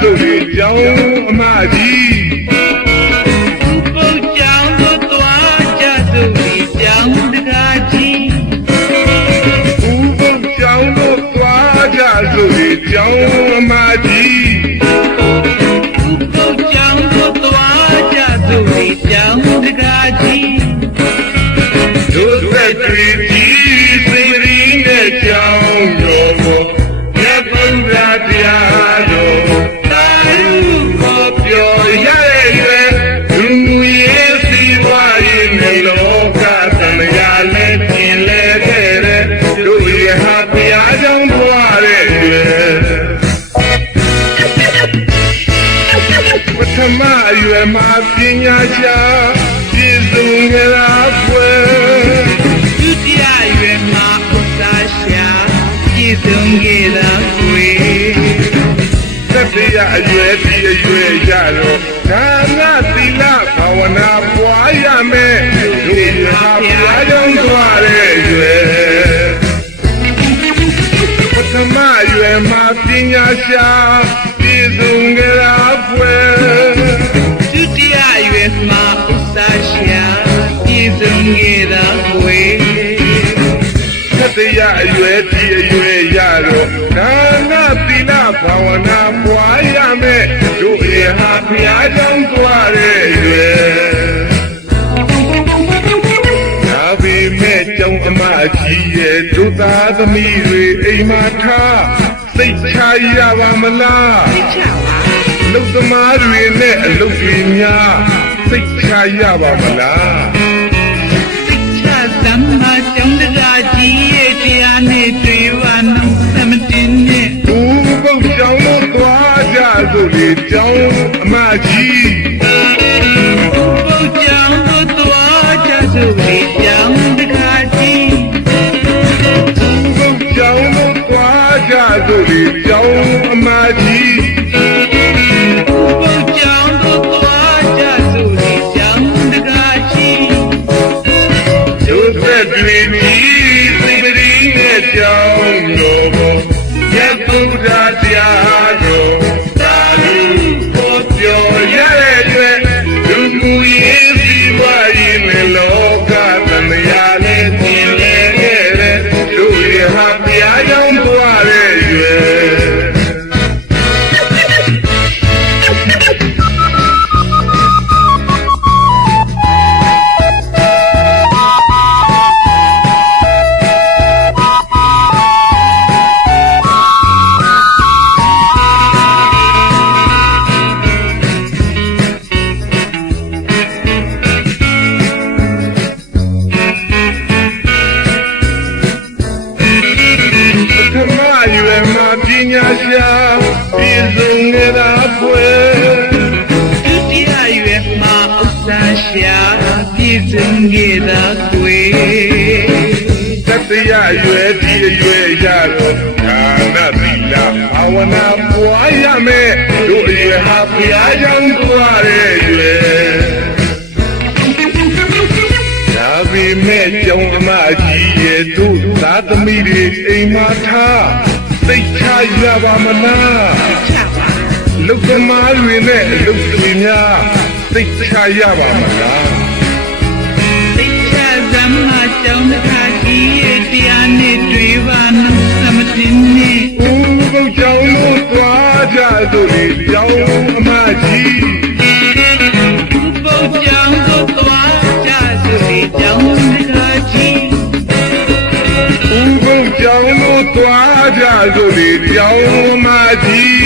စို့လေကြောင်းအမကြီးပုတ်ကြောင်တို့သွားကြစို့လေကြောင်တကားကြီးဦးပုတ်ကြောင်းတို့သွားကြစို့လေကြောင်းအမကြီးပုတ်ကြောင်တို့သွားကြစို့လေကြောင်တကားကြီးတို့သက်တွေကြီးစိတ်ရင်းနဲ့ကြောင်းတော်ပေါ်မြတ်ဗုဒ္ဓတရားတော်တာရုကိုပြောရရဲ့လူရဲ့စီဝါရဲ့နေလောကသံဃာလည်းကျင်လဲခဲ့တဲ့တို့ရဲ့ဟာဘုရားကြောင့်ပွားတဲ့ပထမအရွယ်မှာပညာရှာပြည့်စုံကြတာပွဲဒုတိယရွယ်မှာဥစ္စာရှာပြည့်စုံခဲ့တာကွေသတ္တရအရွယ်ဒီအရွယ်ရတော့ဒါနသီလဘာဝနာပွားရမယ်တို့ဟာဘုရားကြောင့်ပွားတဲ့ရွယ်ပထမရွယ်မှာပညာရှာပြည့်စုံကြတာပွဲဒုတိယရွယ်မှာဥစ္စာရှာပြည့်စုံခဲ့တာကွေသတ္တရအရွယ်ဒီအရွယ်ရတော့ဒါနသီလဘာဝနာပွားရမယ်တို့ရဲ့ဟာဘုရားကြောင့်ပွားတဲ့ရွယ်ဒါပေမဲ့ကြောင့်အမကြီးရဲ့တို့သားသမီးတွေအိမ်မှာထားစိတ်ချရပါမလားသိချပါလူသမားတွေနဲ့အလုပ်တွေများစိတ်ချရပါမလားသမ္မာကြောင့်တကားကြီးရဲ့တရားနဲ့တွေ့ဝနှုတ်သမတင်နဲ့ဦးပုတ်ကြောင့်လို့သွားကြစို့လေကြောင်းအမကြီးပုတ်ကြောင့်လို့သွားကြစို့လေကြောင်းတကားကြီးပုတ်ကြောင့်လို့သွားကြစို့လေကြောင်းအမကြီးပုတ်ကြောင့်လို့သွားကြစို့လေကြောင်းတကားကြီးတို့သက်တွေကြီးစိတ်ပရိနဲ့ကြောင်းတော်ပေါ်မြတ်ဗုဒ္ဓတရားတော်သာလူကိုပြောရတဲ့အတွက်လူမှုရေးစီးပွားရေးနဲ့လောကသံဃာနဲ့ကျင်လည်ခဲ့တဲ့တို့ရဲ့ဟာဘုရားကြောင့်ပွားတဲ့ရွယ်ပညာရှာပြည့်စုံနေတာပွဲဒုတိယရွယ်မှာဥစ္စာရှာပြည့်စုံခဲ့တာကွေတတိယရွယ်ဒီအရွယ်ရတော့ဒါနသီလဘာဝနာပွားရမယ်တို့အရွယ်ဟာဘုရားကြောင့်ပွားတဲ့ရွယ်ဒါပေမဲ့ကြောင့်အမကြီးရဲ့တို့သာသမီတွေအိမ်မှာထားစိတ်ချရပါမလားချပါလူသမားတွေနဲ့လူတွေများစိတ်ချရပါမလားစိတ်ချသမ္မာကြောင့်တခါကြီးရဲ့တရားနဲ့တွေ့ပါနှုတ်သမတင်နဲ့ဦးပုတ်ကြောင့်လို့သွားကြစို့လေကြောင်းအမကြီးပုတ်ကြောင့်လို့သွားကြစို့လေကြောင်းတခါကြီးဦးပုတ်ကြောင့်လို့သွားကြစို့လေကြောင်းအမကြီး